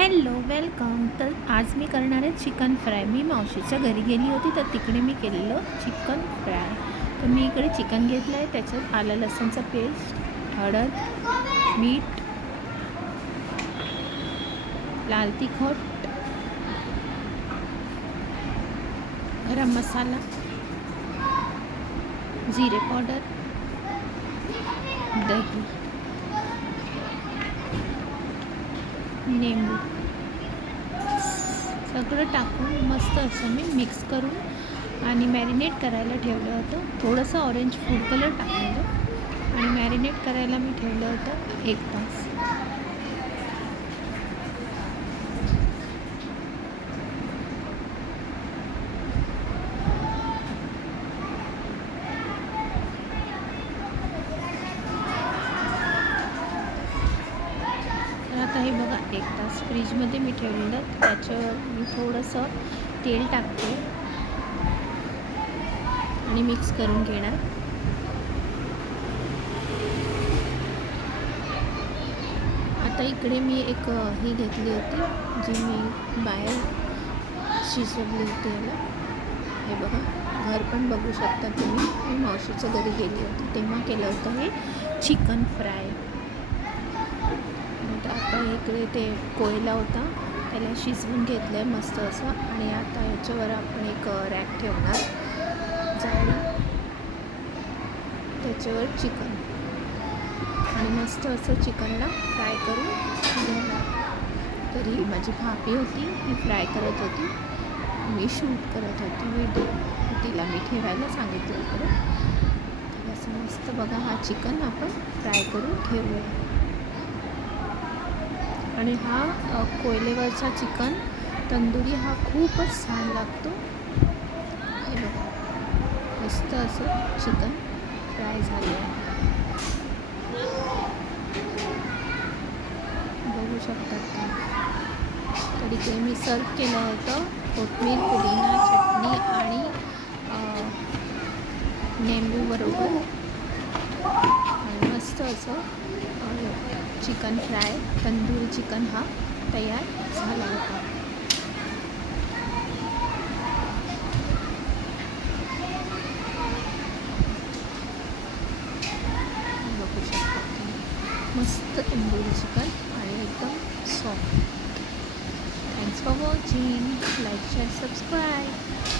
Hello welcome. तर आज मी करणार आहे चिकन फ्राय. मी मावशीच्या घरी गेली होती तर तिकडे मी केलेलं चिकन फ्राय. तर मी इकडे चिकन घेतलं आहे, त्याच्यात आलं लसूणचं पेस्ट, हळद, मीठ, लाल तिखट, गरम मसाला, जिरे पावडर, दही, निंबू सगळं टाकून मस्त असं मी मिक्स करून आणि मॅरिनेट करायला ठेवलं होतं. थोडंसं ऑरेंज फूड कलर टाकलेलं आणि मॅरिनेट करायला मी ठेवलं होतं 1 तास. तर आता हे बघा 1 तास फ्रीजमध्ये मी ठेवलेलं. त्याच्यावर मी थोडंसं तेल टाकते आणि मिक्स करून घेणार. आता इकडे मी एक ही घेतली होती जी मी बाहेर शिजवली होती याला. हे बघा, घर पण बघू शकता तुम्ही. मी मावशीच्या घरी गेली होती तेव्हा केलं होतं हे चिकन फ्राय. आता इकडे ते कोयला होता, त्याला शिजवून घेतलं आहे मस्त असं. आणि आता याच्यावर आपण एक रॅक ठेवणार जाळी, त्याच्यावर चिकन आणि मस्त असं चिकनला फ्राय करून घेणार. तर ही माझी भाभी होती, ही फ्राय करत होती, मी शूट करत होती व्हिडिओ. तिला मी ठेवायला सांगितलं इकडे. तर असं मस्त बघा, हा चिकन आपण फ्राय करून ठेवूया. आणि हा कोयलेवरचा चिकन तंदुरी हा खूपच छान लागतो. हे बघा, मस्त असं चिकन फ्राय झालं आहे, बघू शकतात तुम्ही. तर इथे मी सर्व केलं होतं कोथिंबीर, पुदिना, चटणी आणि निंबू बरोबर. आणि मस्त असं चिकन फ्राय तंदुरी चिकन हा तयार झाला होता. बघू शकता तुम्ही, मस्त तंदुरी चिकन आणि एकदम soft. Thanks for watching. Like, share, subscribe.